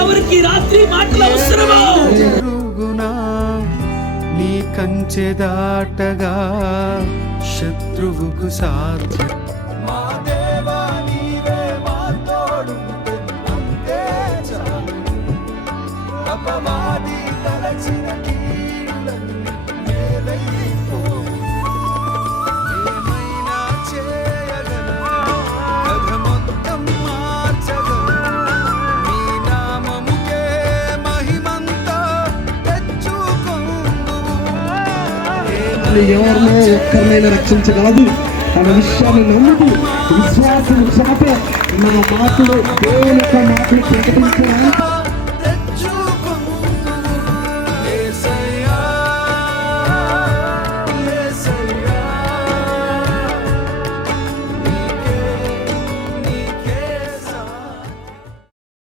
ఎవరికి రాత్రి మాటలు అవసరమా? నీ కంచె దాటగా శత్రువుకు సాధ్యం. మా దేవా నీవే మా తోడుంటే అంతే చాలు. అపవాది తలచిన కీడులన్నీ మేలైపోవు. ఏమైనా చేయగలవు, కథ మొత్తం మార్చగలవు. నీ నామముకే మహిమంతా తెచ్చుకొందువు. ఎవరినో ఒక్కరినైనా రక్షించగలదు అనే విషయాన్ని నమ్ముతూ విశ్వాసం చాప నా మాటలు దేవుని యొక్క మాటలు ప్రకటించడానికి